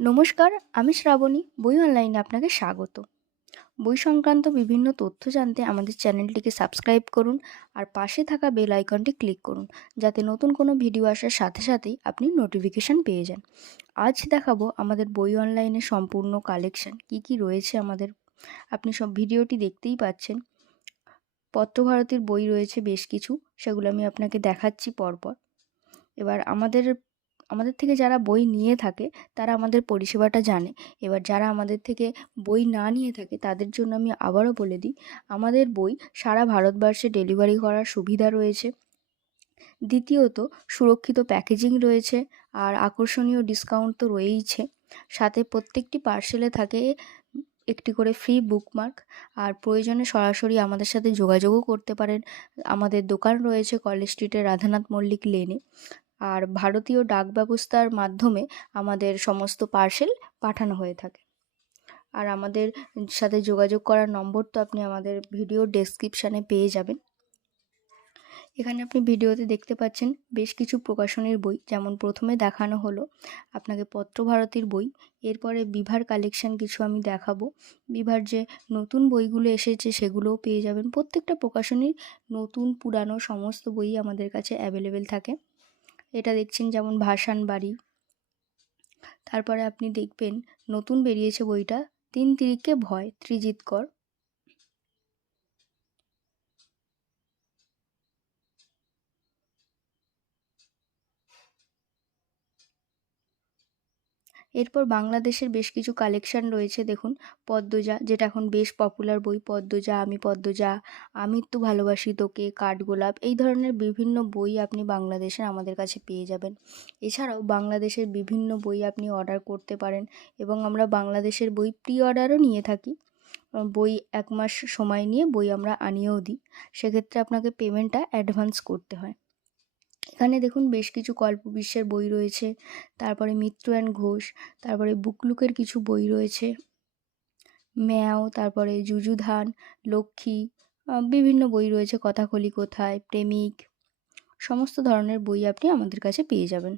নমস্কার, আমি শ্রাবণী, বই অনলাইনে আপনাকে স্বাগত। বই সংক্রান্ত বিভিন্ন তথ্য জানতে আমাদের চ্যানেলটিকে সাবস্ক্রাইব করুন আর পাশে থাকা বেল আইকনটি ক্লিক করুন, যাতে নতুন কোনো ভিডিও আসার সাথে সাথেই আপনি নোটিফিকেশান পেয়ে যান। আজ দেখাবো আমাদের বই অনলাইনে সম্পূর্ণ কালেকশন, কি কি রয়েছে আমাদের। আপনি সব ভিডিওটি দেখতেই পাচ্ছেন। পত্রভারতীর বই রয়েছে বেশ কিছু, সেগুলো আমি আপনাকে দেখাচ্ছি পরপর। এবার আমাদের আমাদের থেকে যারা বই নিয়ে থাকে, তারা আমাদের পরিষেবাটা জানে। এবার যারা আমাদের থেকে বই না নিয়ে থাকে, তাদের জন্য আমি আবারও বলে দিই, আমাদের বই সারা ভারতবর্ষে ডেলিভারি করার সুবিধা রয়েছে। দ্বিতীয়ত, সুরক্ষিত প্যাকেজিং রয়েছে আর আকর্ষণীয় ডিসকাউন্ট তো রয়েইছে। সাথে প্রত্যেকটি পার্সেলে থাকে একটি করে ফ্রি বুকমার্ক আর প্রয়োজনে সরাসরি আমাদের সাথে যোগাযোগও করতে পারেন। আমাদের দোকান রয়েছে কলেজ স্ট্রিটের রাধানাথ মল্লিক লেনে। আর ভারতীয় ডাক ব্যবস্থার মাধ্যমে আমাদের সমস্ত পার্সেল পাঠানো হয়ে থাকে। আর আমাদের সাথে যোগাযোগ করার নম্বর তো আপনি আমাদের ভিডিও ডেসক্রিপশানে পেয়ে যাবেন। এখানে আপনি ভিডিওতে দেখতে পাচ্ছেন বেশ কিছু প্রকাশনীর বই। যেমন প্রথমে দেখানো হলো আপনাকে পত্রভারতীর বই, এরপরে বিভার কালেকশন কিছু আমি দেখাবো। বিভার যে নতুন বইগুলো এসেছে সেগুলোও পেয়ে যাবেন। প্রত্যেকটা প্রকাশনীর নতুন, পুরানো সমস্ত বই আমাদের কাছে অ্যাভেলেবেল থাকে। এটা দেখছেন যেমন ভাসান বাড়ি। তারপরে আপনি দেখবেন নতুন বেরিয়েছে বইটা, তিন তিরিকে ভয়, ত্রিজিৎ কর। এরপর বাংলাদেশের বেশ কিছু কালেকশান রয়েছে, দেখুন, পদ্মজা, যেটা এখন বেশ পপুলার বই, পদ্মজা, আমি পদ্মজা, আমি তো ভালোবাসি তোকে কাঠগোলাপ এই ধরনের বিভিন্ন বই আপনি বাংলাদেশের আমাদের কাছে পেয়ে যাবেন। এছাড়াও বাংলাদেশের বিভিন্ন বই আপনি অর্ডার করতে পারেন এবং আমরা বাংলাদেশের বই প্রি অর্ডারও নিয়ে থাকি। বই এক মাস সময় নিয়ে বই আমরা আনিয়েও দিই। সেক্ষেত্রে আপনাকে পেমেন্টটা অ্যাডভান্স করতে হয়। এখানে দেখুন বেশ কিছু গল্প বিশ্বের বই রয়েছে। তারপরে মিত্র অ্যান্ড ঘোষ, তারপরে বুকলুকের কিছু বই রয়েছে। ম্যাও, তারপরে জুজুধান লক্ষ্মী বিভিন্ন বই রয়েছে। কথাকলি কোথায়, প্রেমিক, সমস্ত ধরনের বই আপনি আমাদের কাছে পেয়ে যাবেন।